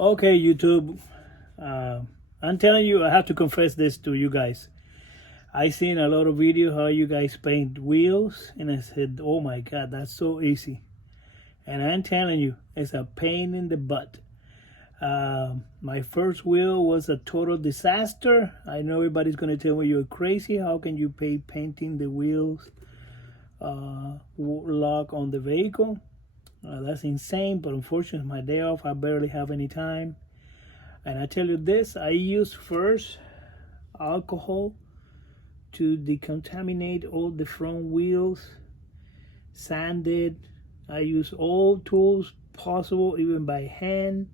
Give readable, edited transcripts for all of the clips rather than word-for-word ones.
Okay, YouTube. I'm telling you, I have to confess this to you guys. I seen a lot of video how you guys paint wheels, and I said, oh my God, that's so easy. And I'm telling you, it's a pain in the butt. My first wheel was a total disaster. I know everybody's gonna tell me you're crazy. How can you painting the wheels lock on the vehicle? That's insane, but unfortunately, my day off, I barely have any time. And I tell you this, I use first alcohol to decontaminate all the front wheels, sand it. I use all tools possible, even by hand.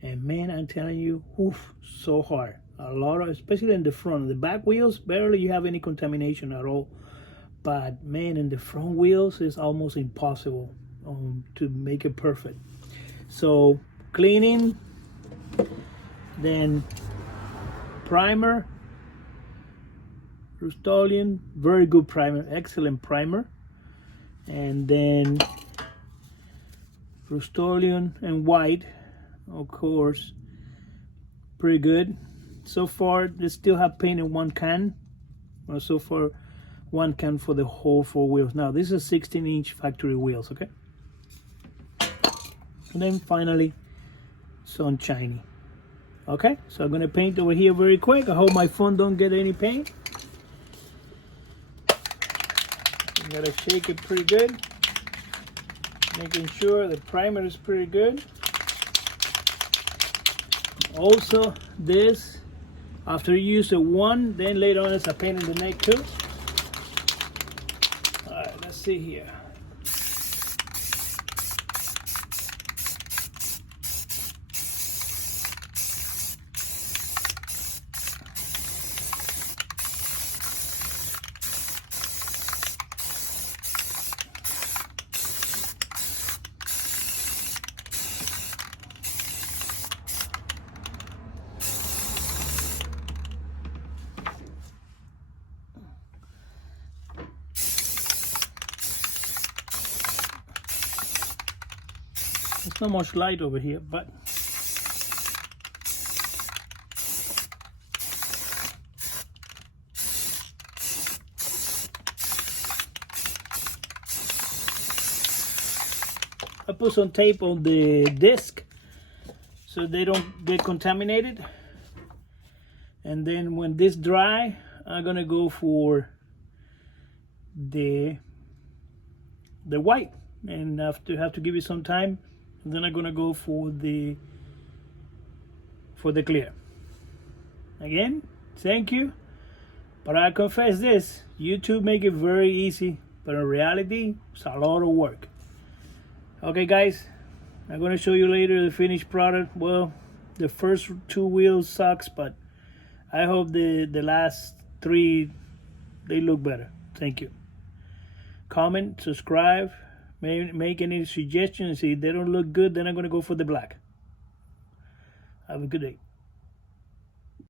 And man, I'm telling you, oof, so hard. A lot of, especially in the front. The back wheels, barely you have any contamination at all. But man, in the front wheels, it's almost impossible to make it perfect. So cleaning, then primer, Rust-Oleum, very good primer, excellent primer. And then Rust-Oleum and white, of course, pretty good. So far, they still have paint in one can. Well, so far, one can for the whole 4 wheels. Now, this is 16-inch factory wheels, okay? And then finally, sunshiny. Okay, so I'm gonna paint over here very quick. I hope my phone don't get any paint. I'm gonna shake it pretty good, making sure the primer is pretty good. Also, this, after you use the one, then later on it's a pain in the neck too. All right, let's see here. It's not much light over here, but I put some tape on the disc so they don't get contaminated. And then when this dry, I'm gonna go for the white, and have to give it some time. And then I'm gonna go for the clear. Again, thank you. But I confess this, YouTube make it very easy, but in reality, it's a lot of work. Okay guys, I'm gonna show you later the finished product. Well, the first 2 wheels sucks, but I hope the last 3, they look better. Thank you. Comment, subscribe, make any suggestions. If they don't look good, then I'm gonna go for the black. Have a good day.